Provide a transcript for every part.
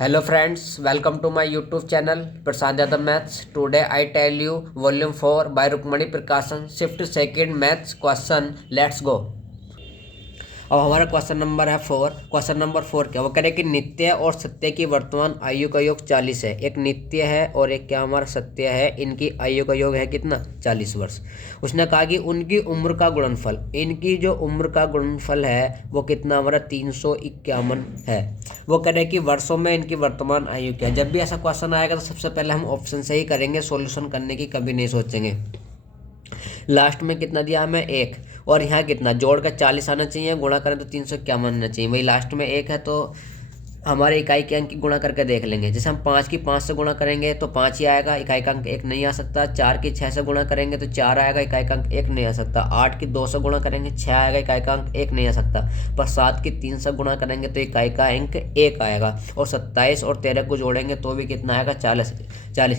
Hello friends, welcome to my YouTube channel Prasad Yadav Maths. Today I tell you Volume 4 by Rukmani Prakashan Shift Second Maths question. Let's go. अब हमारा question number है 4। Question number 4 क्या वो कह रहे कि नित्य और सत्य की वर्तमान आयु का योग 40 है। एक नित्य है और एक क्या हमारा सत्य है, इनकी आयु का योग है कितना 40 वर्ष। उसने कहा कि उनकी उम्र का गुणनफल, इनकी जो उम्र का गुणनफल है वो कितना हमारा 351 है। वो कह रहे कि वर्षों में इनकी वर्तमान आयु क्या है। जब भी ऐसा क्वेश्चन आएगा तो सबसे पहले हम ऑप्शन से ही करेंगे, सॉल्यूशन करने की कभी नहीं सोचेंगे। लास्ट में कितना दिया हमें 1, और यहाँ कितना जोड़ कर 40 आना चाहिए, गुणा करें तो 351 आना चाहिए। वही लास्ट में 1 है तो हमारे इकाई के अंक की गुणा करके देख लेंगे। जैसे हम 5 की 5 से गुणा करेंगे तो 5 ही आएगा, इकाई का अंक 1 नहीं आ सकता। 4 की 6 से गुणा करेंगे तो 4 आएगा, इकाई का अंक 1 नहीं आ सकता। 8 की 2 से गुणा करेंगे 6 आएगा, इकाई का अंक 1 नहीं आ सकता। पर 7 की 3 से गुणा करेंगे तो इकाई का अंक 1 आएगा। और 27 और 13 को जोड़ेंगे तो भी कितना आएगा 40।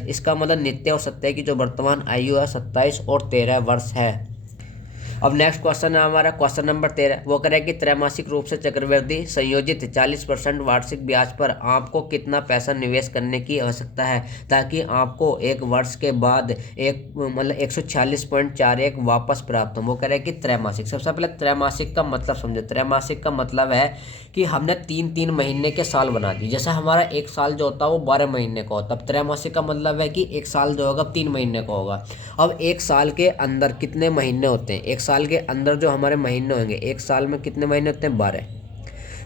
इसका मतलब नित्य और सत्य की जो वर्तमान आयु है 27 और 13 वर्ष है। अब नेक्स्ट क्वेश्चन है हमारा क्वेश्चन नंबर 13। वो कह रहा है कि त्रैमासिक रूप से चक्रवृद्धि संयोजित 40% वार्षिक ब्याज पर आपको कितना पैसा निवेश करने की आवश्यकता है ताकि आपको एक वर्ष के बाद एक मतलब 146.41 वापस प्राप्त हो। वो कह रहा है कि त्रैमासिक। सबसे पहले त्रैमासिक का मतलब समझे। त्रैमासिक का मतलब है कि हमने 3-3 महीने के साल बना दिए। जैसे हमारा एक साल जो होता है वो 12 महीने का होता है। त्रैमासिक का मतलब है कि एक साल जो होगा 3 महीने का होगा। अब एक साल के अंदर कितने महीने होते हैं, एक साल के अंदर जो हमारे महीने होंगे, एक साल में कितने महीने होते हैं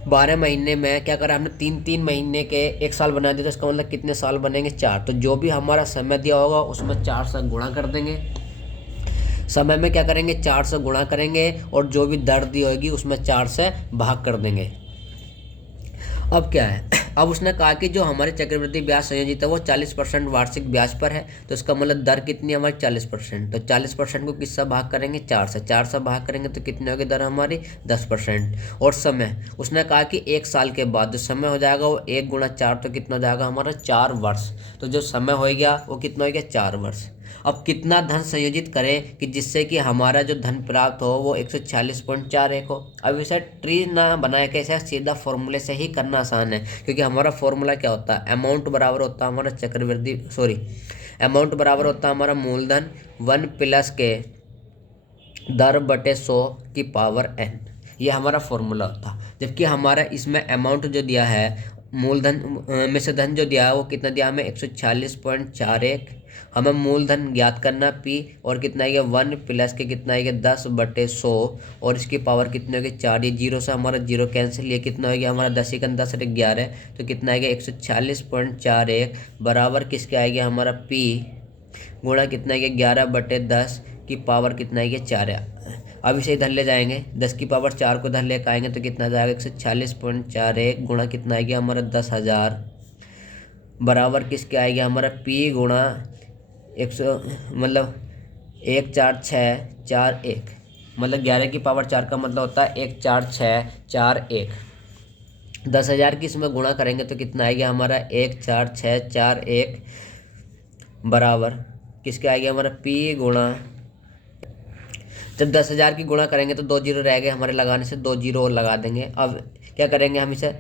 12 महीने में क्या करा हमने 3-3 महीने के एक साल बना दिया तो इसका मतलब कितने साल बनेंगे 4। तो जो भी हमारा समय दिया होगा उसमें 4 से गुणा कर देंगे। समय में क्या करेंगे 4 से गुणा करेंगे और जो भी दर दी होगी उसमें 4 से भाग कर देंगे। अब क्या है, अब उसने कहा कि जो हमारे चक्रवृद्धि ब्याज संयोजित है वो 40% वार्षिक ब्याज पर है। तो इसका मतलब दर कितनी है हमारी 40%। तो 40% को किससे भाग करेंगे 4 से भाग करेंगे तो कितनी होगी दर हमारी 10%। और समय उसने कहा कि एक साल के बाद जो समय हो जाएगा वो 1 गुणा 4 तो कितना हो जाएगा हमारा 4 वर्ष। तो जो समय हो गया वो कितना हो गया 4 वर्ष। अब कितना धन संयोजित करें कि जिससे कि हमारा जो धन प्राप्त हो वो 146.41 हो। अब इसे ट्री ना बना के इसे सीधा फॉर्मूले से ही करना आसान है, क्योंकि हमारा फॉर्मूला क्या होता है, अमाउंट बराबर होता है हमारा अमाउंट बराबर होता है हमारा मूलधन 1 प्लस के दर बटे 100 की पावर n। ये हमारा फॉर्मूला होता है। जबकि हमारा इसमें अमाउंट जो दिया है मूलधन में से धन जो दिया है वो कितना दिया हमें 146.41। हमें मूलधन ज्ञात करना p और कितना आएगा 1 प्लस के कितना आएगा 10 बटे 100 और इसकी पावर कितनी होगी 4। ये जीरो से हमारा जीरो कैंसिल, ये कितना हो गया हमारा 10 × 11 तो कितना आएगा 146.41 बराबर किसके आएगा हमारा p गुणा कितना आएगा 11/10 की पावर कितना आएगा 4 है। अब इसे इधर ले जाएंगे 10 की पावर 4 को इधर लेकर आएंगे तो कितना जाएगा 146.41 गुणा कितना आएगा हमारा 10,000 बराबर किसके आएगा हमारा p गुणा 100 मतलब 14641 मतलब 11 की पावर 4 का मतलब होता है 14641। 10,000 की इसमें गुणा करेंगे तो कितना आएगा हमारा 14641 बराबर किसके आएगा हमारा p गुणा, जब 10,000 की गुणा करेंगे तो 2 जीरो रह गए हमारे लगाने से, 2 जीरो और लगा देंगे। अब क्या करेंगे हम इसे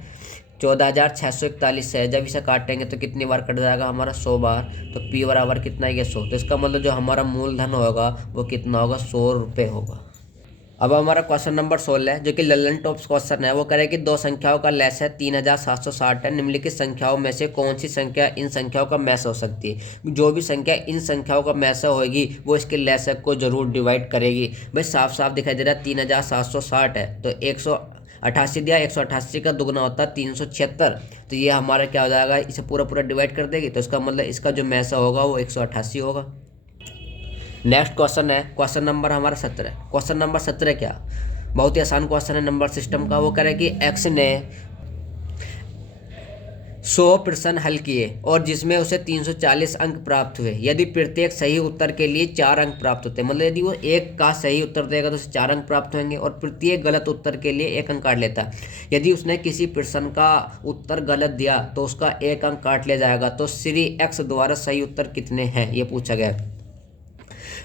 14,641 है, जब इसे काटेंगे तो कितनी बार कट जाएगा हमारा 100 बार। तो p बराबर कितना है 100। तो इसका मतलब जो हमारा मूलधन होगा वो कितना होगा 100 रुपये होगा। अब हमारा क्वेश्चन नंबर 16 है जो कि ललन टॉप्स क्वेश्चन है। वो कह रहे हैं कि दो संख्याओं का लैस है 3,760 है। निम्नलिखित संख्याओं में से कौन सी संख्या इन संख्याओं का मैस हो सकती है। जो भी संख्या इन संख्याओं का मैस होगी वो इसके लैसक को जरूर डिवाइड करेगी। भाई साफ साफ दिखाई दे रहा है 3,760 है तो 188 दिया, 188 का दुगना होता है 376। तो ये हमारा क्या हो जाएगा, इसे पूरा डिवाइड कर देगी तो इसका मतलब इसका जो मैसा होगा वो 188 होगा। नेक्स्ट क्वेश्चन है क्वेश्चन नंबर हमारा 17। क्वेश्चन नंबर 17 क्या, बहुत ही आसान क्वेश्चन है नंबर सिस्टम का। वो कह रहे हैं कि एक्स ने 100 प्रश्न हल किए और जिसमें उसे 340 अंक प्राप्त हुए। यदि प्रत्येक सही उत्तर के लिए 4 अंक प्राप्त होते हैं, मतलब यदि वो एक का सही उत्तर देगा तो उसे 4 अंक प्राप्त होंगे और प्रत्येक गलत उत्तर के लिए 1 अंक काट लेता है। यदि उसने किसी प्रश्न का उत्तर गलत दिया तो उसका 1 अंक काट लिया जाएगा। तो श्री एक्स द्वारा सही उत्तर कितने हैं ये पूछा गया।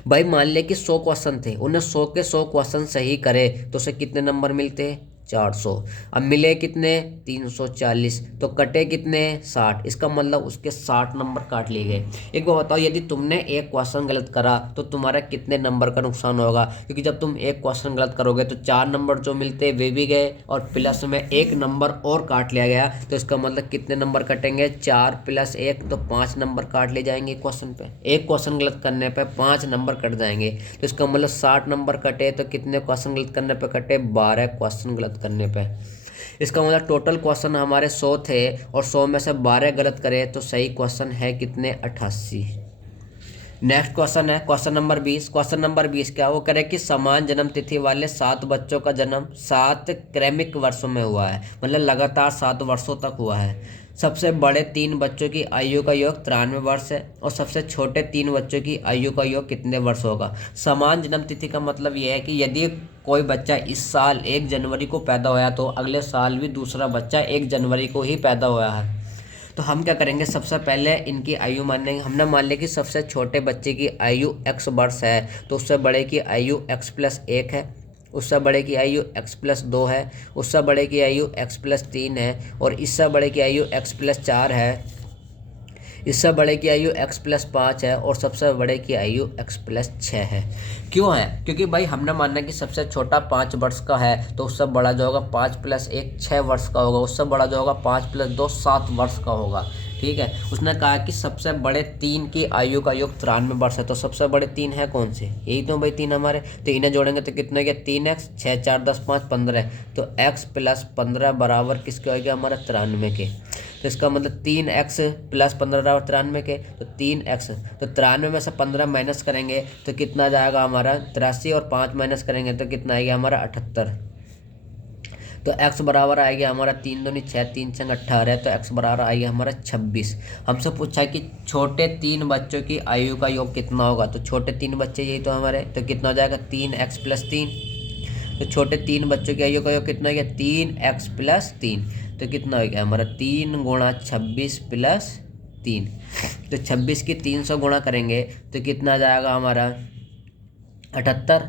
भाई मान ले कि 100 क्वेश्चन थे, उन्हें 100 के 100 क्वेश्चन सही करे तो उसे कितने नंबर मिलते हैं 400। अब मिले कितने 340, तो कटे कितने 60। इसका मतलब उसके 60 नंबर काट लिए गए। एक बार बताओ, यदि तुमने एक क्वेश्चन गलत करा तो तुम्हारा कितने नंबर का नुकसान होगा, क्योंकि जब तुम एक क्वेश्चन गलत करोगे तो 4 नंबर जो मिलते वे भी गए और प्लस में 1 नंबर और काट लिया गया। तो इसका मतलब कितने नंबर कटेंगे, 4 + 1 तो 5 नंबर काट लिए जाएंगे क्वेश्चन पे। एक क्वेश्चन गलत करने पे 5 नंबर कट जाएंगे। तो इसका मतलब 60 नंबर कटे तो कितने क्वेश्चन गलत करने पे कटे, 12 क्वेश्चन गलत करने पे। इसका मतलब टोटल क्वेश्चन हमारे 100 थे और 100 में से 12 गलत करे तो सही क्वेश्चन है कितने, 88। नेक्स्ट क्वेश्चन है क्वेश्चन नंबर 20। क्वेश्चन नंबर 20 क्या, वो करे कि समान जन्म तिथि वाले 7 बच्चों का जन्म 7 क्रमिक वर्षों में हुआ है, मतलब लगातार 7 वर्षों तक हुआ है। सबसे बड़े 3 बच्चों की आयु का योग 93 वर्ष है और सबसे छोटे 3 बच्चों की आयु का योग कितने वर्ष होगा। समान जन्म तिथि का मतलब यह है कि यदि कोई बच्चा इस साल 1 जनवरी को पैदा हुआ तो अगले साल भी दूसरा बच्चा 1 जनवरी को ही पैदा हुआ है। तो हम क्या करेंगे, सबसे पहले इनकी आयु मानेंगे। हमने मान लिया कि सबसे छोटे बच्चे की आयु x वर्ष है, तो उससे बड़े की आयु x+1 है, उससे बड़े की आयु x+2 है, उससे बड़े की आयु x+3 है और इससे बड़े की आयु x+4 है, इससे बड़े की आयु x+5 है और सबसे बड़े की आयु x+6 है। क्यों है, क्योंकि भाई हमने माना कि सबसे छोटा 5 वर्ष का है तो उससे बड़ा जो होगा 5+1 6 वर्ष का होगा, उससे बड़ा जो होगा 5+2 7 वर्ष का होगा। ठीक है, उसने कहा कि सबसे बड़े 3 की आयु का योग 93 वर्ष है, तो सबसे बड़े 3 है कौन से, यही तो भाई 3 हमारे। तो इन्हें जोड़ेंगे तो कितने हो गया, 3x 6 4 10 5 15, तो x+15 बराबर किसके हो गया, हमारा 93 के। तो इसका मतलब 3x + 15 बराबर 93 के, तो 3x, तो 93 में से 15 माइनस करेंगे तो कितना जाएगा हमारा 83 और 5 माइनस करेंगे तो कितना आएगा हमारा 78। तो x बराबर आएगा हमारा 3 दूनी 6 3 छंग 18, तो x बराबर आएगा हमारा 26। हमसे पूछा कि छोटे 3 बच्चों की आयु का योग कितना होगा, तो छोटे 3 बच्चे यही तो हमारे, तो कितना हो जाएगा 3x + 3। तो छोटे 3 बच्चों की आयु का योग कितना हो गया, 3x + 3, तो कितना हो गया हमारा 3 × 26 + 3। तो 26 की 300 गुणा करेंगे तो कितना जाएगा हमारा 78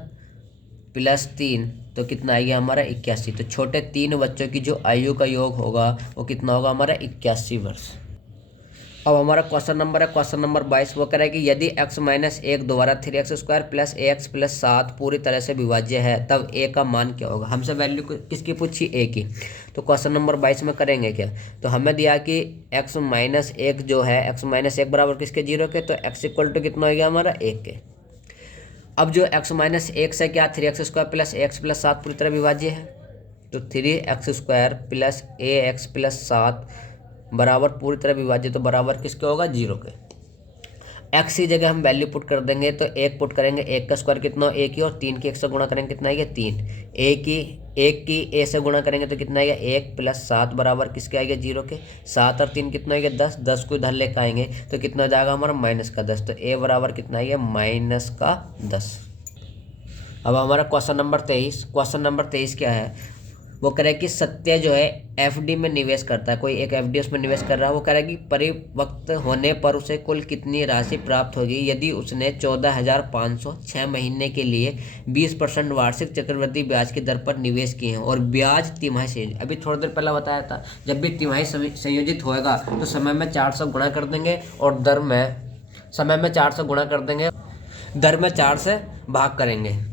+ 3, तो कितना आएगा हमारा 81। तो छोटे 3 बच्चों की जो आयु का योग होगा वो कितना होगा हमारा 81 वर्ष। अब हमारा क्वेश्चन नंबर है क्वेश्चन नंबर 22। वो कह रहा है कि यदि x - 1 द्वारा 3x² + ax + 7 पूरी तरह से विभाज्य है तब a का मान क्या होगा। हमसे वैल्यू किसकी पूछी, a की। तो क्वेश्चन नंबर 22 में करेंगे क्या, तो हमें दिया कि x - 1 जो है, x - 1 बराबर किसके 0 के, तो x = कितना हो गया हमारा 1 के। अब जो x - 1 से क्या 3x² + ax + 7 पूरी तरह विभाज्य है, तो 3x² + ax + 7 बराबर पूरी तरह विभाज्य, तो बराबर किसके होगा 0 के। x की जगह हम वैल्यू पुट कर देंगे तो 1 पुट करेंगे, 1 का स्क्वायर कितना हो 1 ही, और 3 की 1 से गुणा करेंगे कितना आएगा 3। 1 की a से गुणा करेंगे तो कितना आएगा 1 + 7 बराबर किसके आएगा 0 के। 7 और 3 कितना आएगा 10, 10 को इधर लेकर आएंगे तो कितना जाएगा हमारा -10, तो a बराबर कितना आएगा -10। अब हमारा क्वेश्चन नंबर 23। क्वेश्चन नंबर 23 क्या है, वो कह रहा है कि सत्य जो है एफडी में निवेश करता है, कोई एक एफडी उसमें निवेश कर रहा है। वो कह रहा है कि परिपक्व होने पर उसे कुल कितनी राशि प्राप्त होगी यदि उसने 14,500 6 महीने के लिए 20% वार्षिक चक्रवृद्धि ब्याज की दर पर निवेश किए हैं और ब्याज तिमाही से, अभी थोड़ी देर पहले बताया था, जब भी तिमाही संयोजित होएगा तो समय में 4 से गुणा कर देंगे और दर में समय में 4 से गुणा कर देंगे, दर में 4 से भाग करेंगे।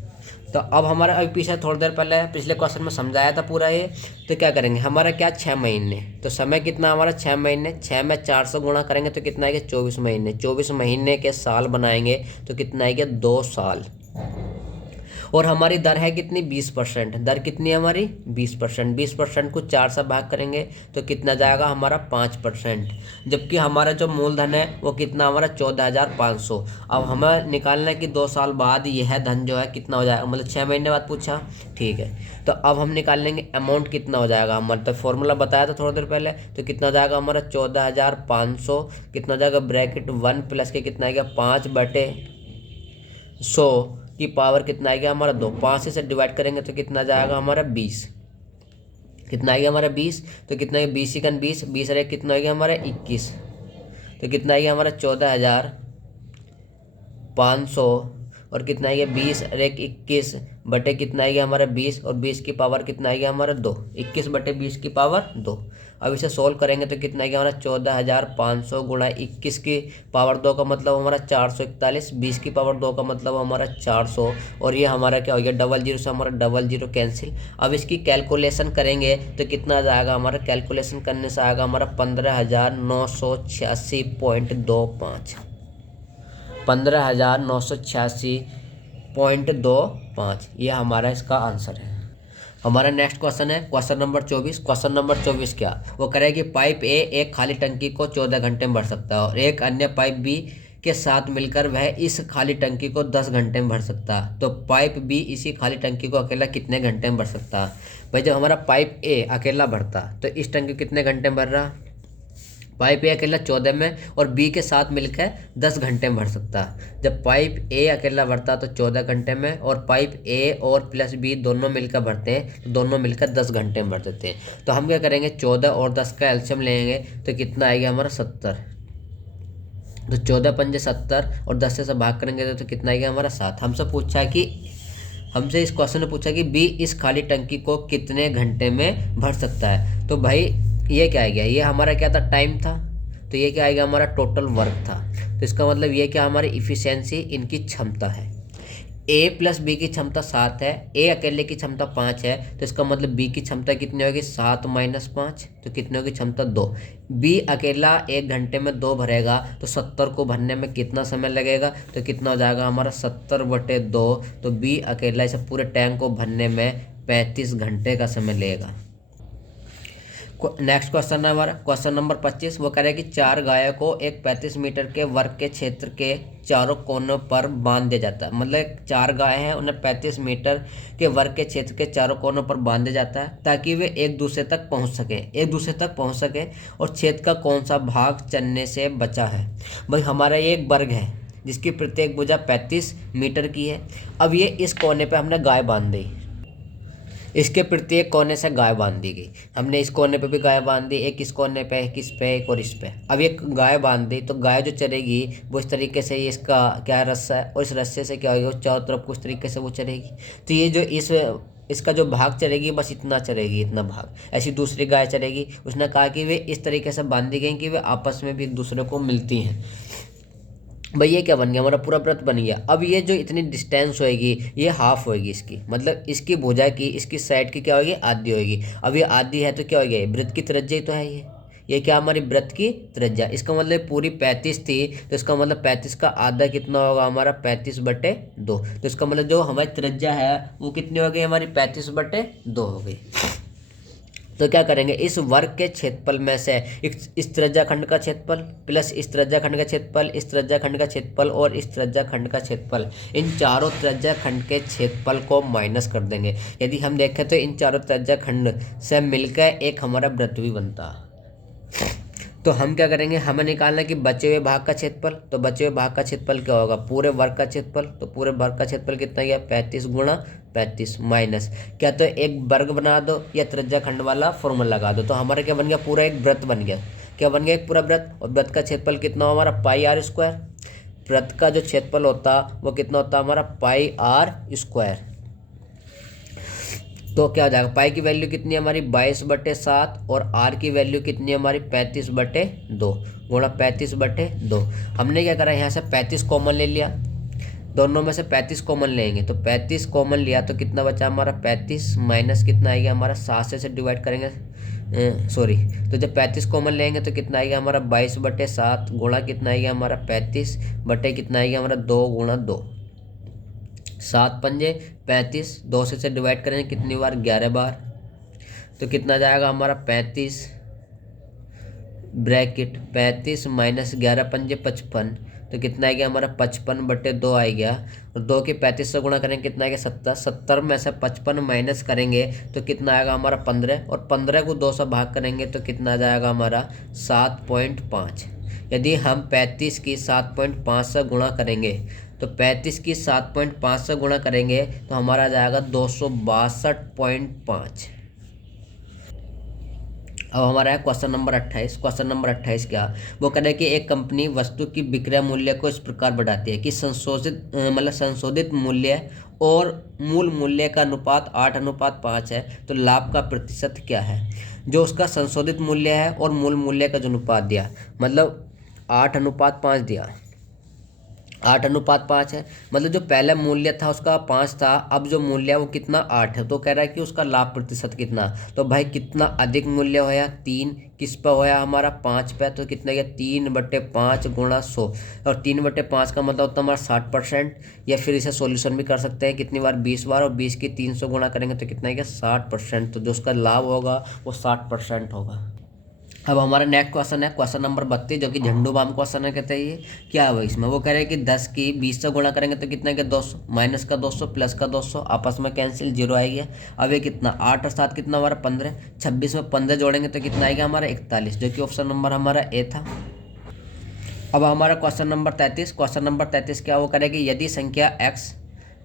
तो अब हमारा अभी पीछे थोड़ी देर पहले पिछले क्वेश्चन में समझाया था पूरा ये। तो क्या करेंगे, हमारा क्या 6 महीने, तो समय कितना हमारा 6 महीने, 6 में 4 से गुणा करेंगे तो कितना आएगा 24 महीने, 24 महीने के साल बनाएंगे तो कितना आएगा 2 साल। और हमारी दर है कितनी 20%, दर कितनी है हमारी 20%, 20% को 4 से भाग करेंगे तो कितना जाएगा हमारा 5%, जबकि हमारा जो मूलधन है वो कितना हमारा 14,500। अब हमें निकालना है कि 2 साल बाद यह धन जो है कितना हो जाएगा, मतलब 6 महीने बाद पूछा, ठीक है। तो अब हम निकाल लेंगे अमाउंट कितना हो जाएगा हमारा, तो फॉर्मूला बताया था थोड़ी देर पहले, तो कितना हो जाएगा हमारा 14,500, कितना हो जाएगा ब्रैकेट 1 प्लस के कितना आएगा 5/100 की पावर कितना आएगा हमारा 2, 5 से डिवाइड करेंगे तो कितना जाएगा हमारा 20, कितना आएगा हमारा 20, तो कितना है 20 × 20, 20 रहे कितना आएगा हमारा 21, तो कितना आएगा हमारा 14,500 और कितना आएगा 20 × 21 बटे कितना आएगा हमारा 20, और 20 की पावर कितना आएगा हमारा 2, 21 बटे 20 की पावर 2। अब इसे सोल्व करेंगे तो कितना आएगा हमारा 14,500 गुणा 21 की पावर 2 का मतलब हमारा 441, 20 की पावर 2 का मतलब हमारा 400, और ये हमारा क्या हो गया, डबल जीरो से हमारा डबल जीरो कैंसिल। अब इसकी कैलकुलेशन करेंगे तो कितना आ जाएगा हमारा, कैलकुलेशन करने से आएगा हमारा 15,986.25, 15,986.25, ये हमारा इसका आंसर है। हमारा नेक्स्ट क्वेश्चन है क्वेश्चन नंबर 24। क्वेश्चन नंबर 24 क्या, वो करेगा कि पाइप ए एक खाली टंकी को 14 घंटे में भर सकता है और एक अन्य पाइप बी के साथ मिलकर वह इस खाली टंकी को 10 घंटे में भर सकता है, तो पाइप बी इसी खाली टंकी को अकेला कितने घंटे में भर सकता है। भाई जब हमारा पाइप ए अकेला भरता तो इस टंकी कितने घंटे में भर रहा, पाइप ए अकेला 14 में और बी के साथ मिलकर 10 घंटे में भर सकता। जब पाइप ए अकेला भरता तो 14 घंटे में, और पाइप ए और प्लस बी दोनों मिलकर भरते हैं तो दोनों मिलकर 10 घंटे में भर देते हैं। तो हम क्या करेंगे, 14 और 10 का एलसीएम लेंगे तो कितना आएगा हमारा 70, तो 14 पंजे 70 और 10 से भाग करेंगे तो कितना आएगा हमारा 7। हमसे इस क्वेश्चन ने पूछा कि बी इस खाली टंकी को कितने घंटे में भर सकता है। तो भाई ये क्या आ गया, ये हमारा क्या था, टाइम था, तो ये क्या आएगा हमारा टोटल वर्क था। तो इसका मतलब ये क्या हमारी इफ़िशियंसी, इनकी क्षमता है। ए प्लस बी की क्षमता 7 है, ए अकेले की क्षमता 5 है, तो इसका मतलब बी की क्षमता कितनी होगी, 7 माइनस 5, तो कितनी होगी क्षमता 2। बी अकेला 1 घंटे में 2 भरेगा तो 70 को भरने में कितना समय लगेगा, तो कितना हो जाएगा हमारा 70/2, तो बी अकेला इसे पूरे टैंक को भरने में 35 घंटे का समय लेगा। नेक्स्ट क्वेश्चन है हमारा क्वेश्चन नंबर 25। वो कह रहे हैं कि 4 गायों को एक 35 मीटर के वर्ग के क्षेत्र के चारों कोनों पर बांध दिया जाता है। मतलब 4 गाय हैं, उन्हें 35 मीटर के वर्ग के क्षेत्र के चारों कोनों पर बांध दिया जाता है ताकि वे एक दूसरे तक पहुंच सकें और क्षेत्र का कौन सा भाग चलने से बचा है। भाई हमारा ये एक वर्ग है जिसकी प्रत्येक भुजा 35 मीटर की है। अब ये इस कोने पे हमने गाय बांध दी, इसके प्रत्येक कोने से गाय बांध दी गई। हमने इस कोने पे भी गाय बांध दी, एक इस कोने पे, एक इस पे, एक और इस पे। अब एक गाय बांध दी तो गाय जो चरेगी वो इस तरीके से, ये इसका क्या रस्सा है और इस रस्से से क्या होगा, चारों तरफ कुछ तरीके से वो चरेगी। तो ये जो इसका जो भाग चरेगी बस इतना चरेगी, इतना भाग। ऐसी दूसरी गाय चरेगी, उसने कहा कि वे इस तरीके से बांधी गई कि वे आपस में भी एक दूसरे को मिलती हैं। भाई ये क्या बन गया, हमारा पूरा वृत्त बन गया। अब ये जो इतनी डिस्टेंस होएगी ये हाफ होएगी इसकी, मतलब इसकी भुजा की, इसकी साइड की क्या होगी, आधी होएगी। अब ये आधी है तो क्या हो गया, वृत्त की त्रिज्या ही तो है ये क्या हमारी वृत्त की त्रिज्या। इसका मतलब पूरी 35 थी तो इसका मतलब 35 का आधा कितना होगा हमारा 35/2। तो इसका मतलब जो हमारी त्रिज्या है वो कितनी हो गई हमारी 35/2 हो गई। तो क्या करेंगे, इस वर्ग के क्षेत्रफल में से इस त्रिज्या खंड का क्षेत्रफल प्लस इस त्रिज्या खंड का क्षेत्रफल, इस त्रिज्या खंड का क्षेत्रफल और इस त्रिज्या खंड का क्षेत्रफल, इन चारों त्रिज्या खंड के क्षेत्रफल को माइनस कर देंगे। यदि हम देखें तो इन चारों त्रिज्या खंड से मिलकर एक हमारा वृत्त भी बनता। तो हम क्या करेंगे, हमें निकालना कि बचे हुए भाग का क्षेत्रफल। तो बचे हुए भाग का क्षेत्रफल क्या होगा, पूरे वर्ग का क्षेत्रफल। तो पूरे वर्ग का क्षेत्रफल कितना गया, 35 गुणा 35 माइनस क्या, तो एक वर्ग बना दो या त्रिज्या खंड वाला फॉर्मूला लगा दो। तो हमारा क्या बन गया, पूरा एक वृत्त बन गया। क्या बन गया, एक पूरा वृत्त। और वृत्त का क्षेत्रफल कितना हो हमारा πr²। वृत्त का जो क्षेत्रफल होता वो कितना होता हमारा πr²। तो क्या हो जाएगा, पाई की वैल्यू कितनी है हमारी 22/7 और आर की वैल्यू कितनी है हमारी 35/2 गुणा 35/2। हमने क्या करा, यहाँ से 35 कॉमन ले लिया, दोनों में से 35 कॉमन लेंगे तो 35 कॉमन लिया तो कितना बचा हमारा 35 माइनस कितना आएगा हमारा 7 से डिवाइड करेंगे, तो जब 35 कॉमन लेंगे तो कितना आएगा हमारा 22/7 गुणा कितना आएगा हमारा 35 बटे कितना आएगा हमारा 2 गुणा 2, 7 पंजे 35, 2 से डिवाइड करेंगे कितनी बार 11 बार, तो कितना जाएगा हमारा 35 ब्रैकेट 35 माइनस 11 पंजे 55, तो कितना आ गया हमारा 55/2 आ गया। और 2 के 35 से गुणा करेंगे कितना आ गया 70, 70 में से 55 माइनस करेंगे तो कितना आएगा हमारा 15, और 15 को 2 से भाग करेंगे तो कितना आ जाएगा हमारा 7.5। यदि हम 35 की 7.5 से गुणा करेंगे तो 35 की 7.5 से गुणा करेंगे तो हमारा आ जाएगा 262.5। अब हमारा है क्वेश्चन नंबर 28। क्वेश्चन नंबर 28 क्या, वो कह रहे हैं कि एक कंपनी वस्तु की विक्रय मूल्य को इस प्रकार बढ़ाती है कि संशोधित मूल्य और मूल मूल्य का अनुपात 8:5 है, तो लाभ का प्रतिशत क्या है। जो उसका संशोधित मूल्य है और मूल मूल्य का जो अनुपात दिया, मतलब 8:5 दिया, 8:5 है, मतलब जो पहला मूल्य था उसका 5 था, अब जो मूल्य है वो कितना 8 है। तो कह रहा है कि उसका लाभ प्रतिशत कितना। तो भाई कितना अधिक मूल्य होया, 3 किस पर होया हमारा 5 पे, तो कितना गया 3/5 गुणा 100, और 3/5 का मतलब होता है हमारा 60%। या फिर इसे सॉल्यूशन भी कर सकते हैं कितनी बार, 20 बार, और 20 की 300 गुणा करेंगे तो कितना गया 60%। तो जो उसका लाभ होगा वो 60% होगा। अब हमारा नेक्स्ट क्वेश्चन है क्वेश्चन नंबर 32, जो कि झंडू बाम क्वेश्चन है। कहते हैं ये क्या है इसमें, वो कह रहे हैं कि 10 की 20 से गुणा करेंगे तो कितना है 200, माइनस का 200 प्लस का 200 आपस में कैंसिल, 0 आएगी। अब ये कितना 8 और 7 कितना हमारा 15, 26 में 15 जोड़ेंगे तो कितना आएगा हमारा 41, जो कि ऑप्शन नंबर हमारा ए था। अब हमारा क्वेश्चन नंबर 33। क्वेश्चन नंबर 33 क्या, वो करें कि यदि संख्या x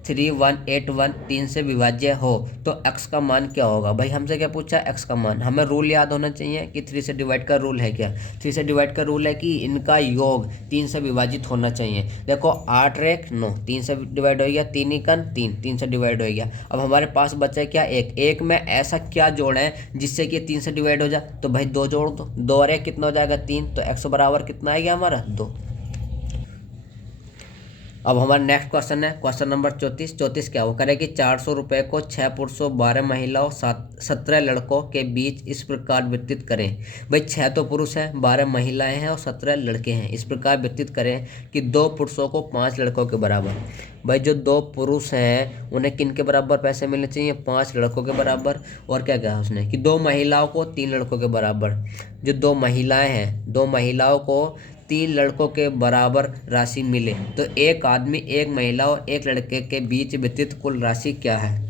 3181 3 से विभाज्य हो तो x का मान क्या होगा। भाई हमसे क्या पूछा, x का मान। हमें रूल याद होना चाहिए कि 3 से डिवाइड का रूल है क्या, 3 से डिवाइड का रूल है कि इनका योग 3 से विभाजित होना चाहिए। देखो 8 रेख 9, 3 से डिवाइड हो गया, 3 एकन 3, 3 से डिवाइड हो गया। अब हमारे पास बचा है क्या, एक में ऐसा क्या जोड़ें जिससे कि 3 से डिवाइड हो जाए। तो भाई 2 जोड़ दो, 2 और 1 कितना हो जाएगा 3, तो x बराबर कितना आएगा हमारा 2। अब हमारा नेक्स्ट क्वेश्चन है क्वेश्चन नंबर 34 क्या, वो करे कि 400 रुपये को 6 पुरुषों 12 महिलाओं 17 लड़कों के बीच इस प्रकार वितरित करें। भाई 6 तो पुरुष हैं, 12 महिलाएं हैं और 17 लड़के हैं। इस प्रकार वितरित करें कि 2 पुरुषों को 5 लड़कों के बराबर। भाई जो 2 पुरुष हैं उन्हें किन के बराबर पैसे मिलने चाहिए, 5 लड़कों के बराबर। और क्या कहा उसने कि 2 महिलाओं को 3 लड़कों के बराबर। जो 2 महिलाएं हैं, 2 महिलाओं को 3 लड़कों के बराबर राशि मिले, तो एक आदमी, एक महिला और एक लड़के के बीच वितरित कुल राशि क्या है।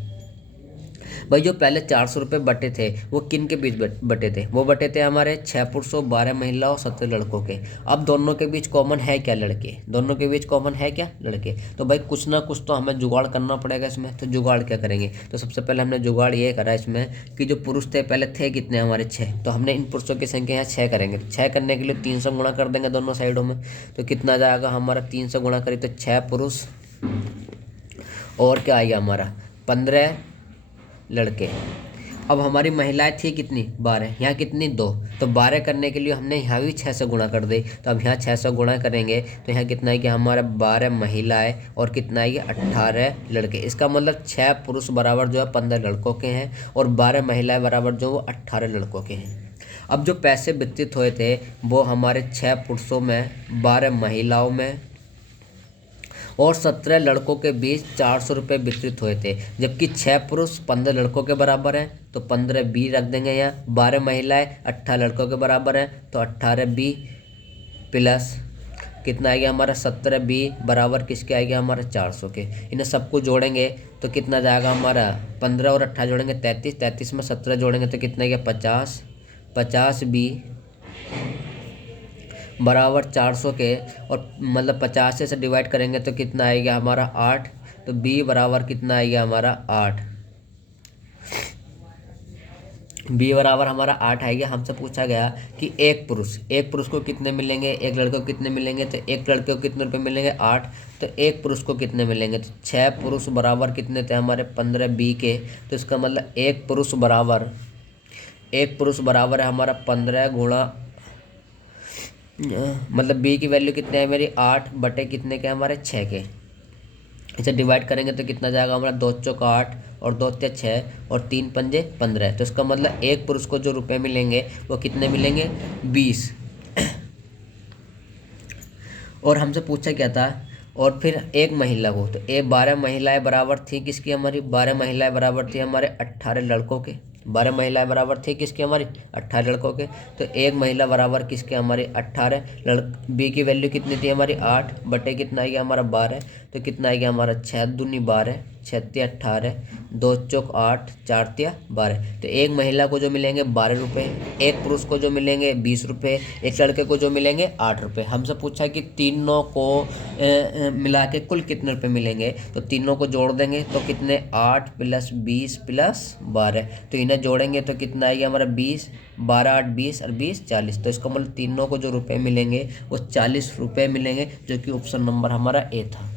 भाई जो पहले 400 रुपये बटे थे वो किन के बीच बटे थे, वो बटे थे हमारे 6 पुरुषों 12 महिलाओं 17 लड़कों के। अब दोनों के बीच कॉमन है क्या, लड़के। दोनों के बीच कॉमन है क्या, लड़के। तो भाई कुछ ना कुछ तो हमें जुगाड़ करना पड़ेगा इसमें। तो जुगाड़ क्या करेंगे, तो सबसे पहले हमने जुगाड़ ये करा इसमें कि जो पुरुष थे पहले थे कितने हमारे 6, तो हमने इन पुरुषों की संख्या यहाँ 6 करेंगे। 6 करने के लिए 300 गुणा कर देंगे दोनों साइडों में, तो कितना जाएगा हमारा 300 गुणा करें तो 6 पुरुष और क्या आएगा हमारा 15 लड़के। अब हमारी महिलाएं थी कितनी 12, यहाँ कितनी 2, तो 12 करने के लिए हमने यहाँ भी 6 से गुणा कर दी। तो अब यहाँ 6 से गुणा करेंगे तो यहाँ कितना है कि हमारा 12 महिलाएं और कितना है 18 लड़के। इसका मतलब 6 पुरुष बराबर जो है 15 लड़कों के हैं और 12 महिलाएं बराबर जो वो 18 लड़कों के हैं। अब जो पैसे वितरित हुए थे वो हमारे 6 पुरुषों में, 12 महिलाओं में और 17 लड़कों के बीच 400 रुपये वितरित हुए थे। जबकि 6 पुरुष 15 लड़कों के बराबर हैं तो 15 बी रख देंगे यहाँ, 12 महिलाएं 18 लड़कों के बराबर हैं तो 18 बी प्लस कितना आएगा हमारा 17 बी बराबर किसके आएगा हमारा 400 के। इन्हें सबको जोड़ेंगे तो कितना जाएगा हमारा 15 और 18 जोड़ेंगे 33, 33 में 17 जोड़ेंगे तो कितना आएगा 50, 50 बी बराबर 400 के, और मतलब 50 से डिवाइड करेंगे तो कितना आएगा हमारा 8, तो b बराबर कितना आएगा हमारा 8, b बराबर हमारा 8 आएगा। हमसे पूछा गया कि एक पुरुष को कितने मिलेंगे, एक लड़के को कितने मिलेंगे, तो एक लड़के को कितने रुपए मिलेंगे 8, तो एक पुरुष को कितने मिलेंगे, तो 6 पुरुष बराबर कितने थे हमारे 15 b के। तो इसका मतलब एक पुरुष बराबर है हमारा 15 गुणा, मतलब b की वैल्यू कितने है मेरी 8 बटे कितने के हमारे 6 के। इसे डिवाइड करेंगे तो कितना जाएगा हमारा 2 चौक 8 और 2 तिया 6 और 3 पंजे 15। तो इसका मतलब एक पुरुष को जो रुपए मिलेंगे वो कितने मिलेंगे 20। और हमसे पूछा क्या था, और फिर एक महिला को, तो 12 महिलाएं बराबर थी किसकी हमारी, 12 महिलाएं बराबर थी हमारे 18 लड़कों के। 12 महिलाएं बराबर थी किसके हमारी 18 लड़कों के। तो एक महिला बराबर किसके हमारी 18 बी की वैल्यू कितनी थी हमारी 8 बटे कितना आएगा हमारा 12, तो कितना आएगा हमारा 6 दूनी 12, 6 18, 2 चौक 8, 4 12। तो एक महिला को जो मिलेंगे 12 रुपये, एक पुरुष को जो मिलेंगे 20 रुपये, एक लड़के को जो मिलेंगे 8 रुपये। हमसे पूछा कि तीनों को मिला के कुल कितने रुपये मिलेंगे, तो तीनों को जोड़ देंगे तो कितने 8 + 20 + 12। तो इन्हें जोड़ेंगे तो कितना आएगा हमारा 20, 12 8 20 और 20 40। तो इसका मतलब तीनों को जो रुपये मिलेंगे वो 40 रुपये मिलेंगे, जो कि ऑप्शन नंबर हमारा ए था।